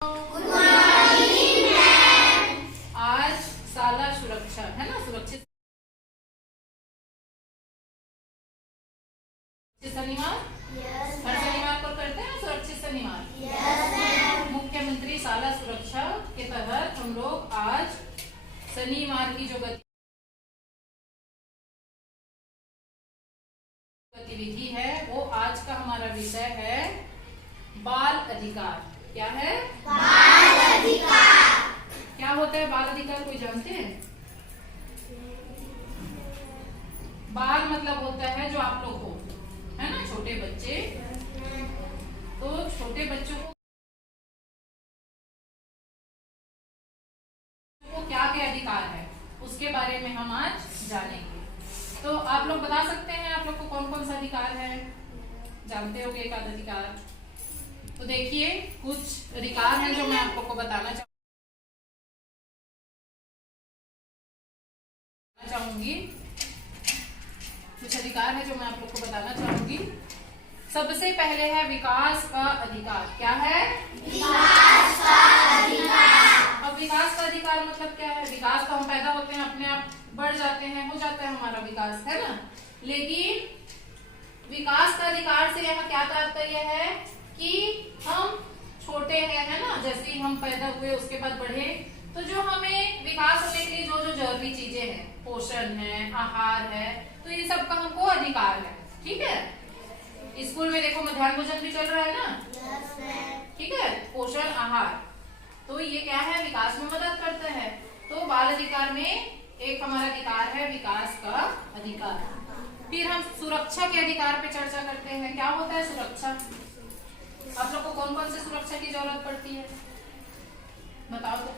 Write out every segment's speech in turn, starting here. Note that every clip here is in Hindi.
Good morning ma'am. आज शाला सुरक्षा है ना, सुरक्षित शनिवार। हर शनिवार को करते हैं सुरक्षित शनिवार। मुख्यमंत्री शाला सुरक्षा के तहत हम लोग आज शनिवार की जो गतिविधि है वो आज का हमारा विषय है बाल अधिकार। क्या है? बाल अधिकार। क्या होता है बाल अधिकार, कोई जानते हैं? बाल मतलब होता है जो आप लोग हो, है ना, छोटे बच्चे। तो छोटे बच्चों को क्या क्या अधिकार है उसके बारे में हम आज जानेंगे। तो आप लोग बता सकते हैं आप लोग को कौन कौन सा अधिकार है? जानते होंगे एक आध अधिकार। तो देखिए कुछ अधिकार हैं जो मैं आप लोग को बताना चाहूंगी। कुछ अधिकार है जो मैं आप लोग को बताना चाहूंगी। सबसे पहले है विकास का अधिकार। क्या है? विकास का अधिकार। अब विकास का अधिकार मतलब क्या है? विकास तो हम पैदा होते हैं, अपने आप बढ़ जाते हैं, हो जाता है हमारा विकास, है ना। लेकिन विकास का अधिकार से यहाँ क्या तात्पर्य है कि हम छोटे हैं, है ना, जैसे ही हम पैदा हुए उसके बाद बढ़े, तो जो हमें विकास होने के लिए जो जो जरूरी चीजें हैं, पोषण है, आहार है, तो ये सब का हमको अधिकार है। ठीक है, स्कूल में देखो मध्याह्न भोजन भी चल रहा है ना। ठीक है, पोषण आहार, तो ये क्या है, विकास में मदद करता है। तो बाल अधिकार में एक हमारा अधिकार है विकास का अधिकार। फिर हम सुरक्षा के अधिकार पे चर्चा करते हैं। क्या होता है सुरक्षा? आप लोग को कौन कौन से सुरक्षा की जरूरत पड़ती है बताओ तो।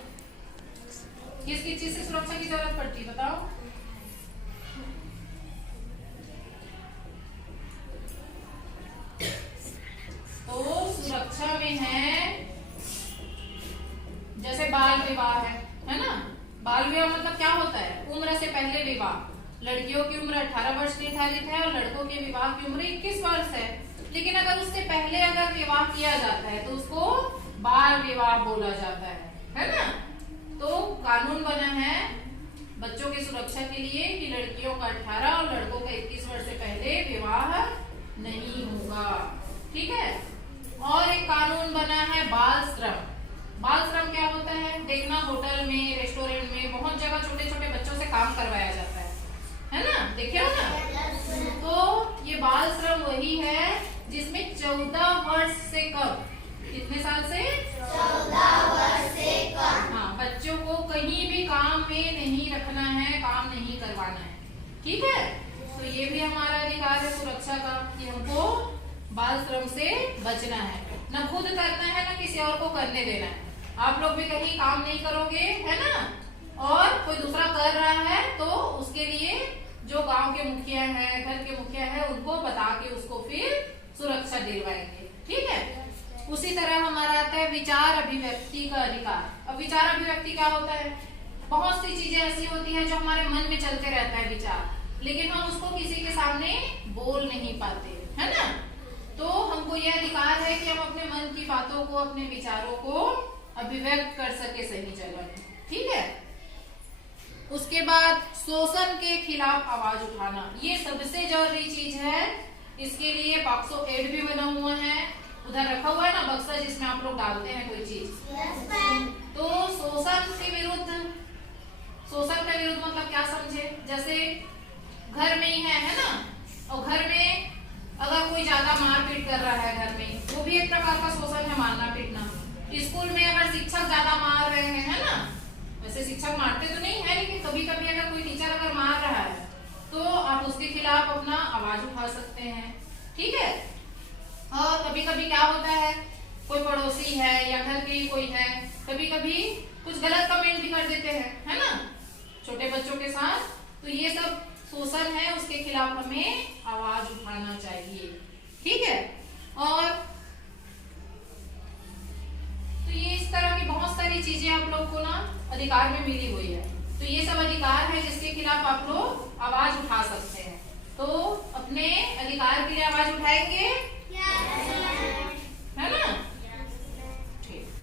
किस किस चीज से सुरक्षा की जरूरत पड़ती है बताओ। तो सुरक्षा में है जैसे बाल विवाह है ना। बाल विवाह मतलब क्या होता है? उम्र से पहले विवाह। लड़कियों की उम्र 18 वर्ष निर्धारित है और लड़कों के विवाह की उम्र 21 वर्ष है। लेकिन अगर उससे पहले अगर विवाह किया जाता है तो उसको बाल विवाह बोला जाता है ना। तो कानून बना है बच्चों की सुरक्षा के लिए कि लड़कियों का 18 और लड़कों का 21 वर्ष से पहले विवाह नहीं होगा। ठीक है, और एक कानून बना है बाल श्रम। बाल श्रम क्या होता है? देखना होटल में, रेस्टोरेंट में बहुत जगह छोटे छोटे बच्चों से काम करवाया जाता है ना, देखे हो ना। तो ये बाल श्रम वही है जिसमें 14 वर्ष से कम, कितने साल से? 14 वर्ष से कम। हाँ, बच्चों को कहीं भी काम में नहीं रखना है, काम नहीं करवाना है। ठीक है, तो ये भी हमारा अधिकार है सुरक्षा का कि हमको बाल श्रम से बचना है। न खुद करना है न किसी और को करने देना है। आप लोग भी कहीं काम नहीं करोगे, है ना, और कोई दूसरा कर रहा है तो उसके लिए जो गांव के मुखिया है, घर के मुखिया है, उनको बता के उसको फिर सुरक्षा दिलवाएंगे। ठीक है, उसी तरह हमारा आता है विचार अभिव्यक्ति का अधिकार। अब विचार अभिव्यक्ति क्या होता है? बहुत सी चीजें ऐसी होती है जो हमारे मन में चलते रहता है विचार, लेकिन हम उसको किसी के सामने बोल नहीं पाते, है ना। तो हमको यह अधिकार है कि हम अपने मन की बातों को, अपने विचारों को अभिव्यक्त कर सके सही जगह में। ठीक है, उसके बाद शोषण के खिलाफ आवाज उठाना, ये सबसे जरूरी चीज है। इसके लिए पॉक्सो एक्ट भी बना हुआ है, उधर रखा हुआ है ना बक्सा जिसमें आप लोग डालते हैं कोई चीज। तो शोषण के विरुद्ध, शोषण के विरुद्ध मतलब क्या समझे? जैसे घर में ही है ना, और घर में अगर कोई ज्यादा मारपीट कर रहा है घर में, वो भी एक प्रकार का शोषण है, मारना पीटना। स्कूल में अगर शिक्षक ज्यादा मार रहे हैं, है ना, वैसे शिक्षक मारते तो नहीं है, लेकिन कभी कभी अगर कोई टीचर अगर मार रहा है तो आप उसके खिलाफ अपना आवाज उठा सकते हैं। ठीक है, और कभी कभी क्या होता है, कोई पड़ोसी है या घर के ही कोई है, कभी कभी कुछ गलत कमेंट भी कर देते हैं, है ना, छोटे बच्चों के साथ। तो ये सब शोषण है, उसके खिलाफ हमें आवाज उठाना चाहिए। ठीक है, और तो ये इस तरह की बहुत सारी चीजें आप लोग को ना अधिकार में मिली हुई है। तो ये सब अधिकार है जिसके खिलाफ आप लोग आवाज उठा सकते हैं। तो अपने अधिकार के लिए आवाज उठाएंगे।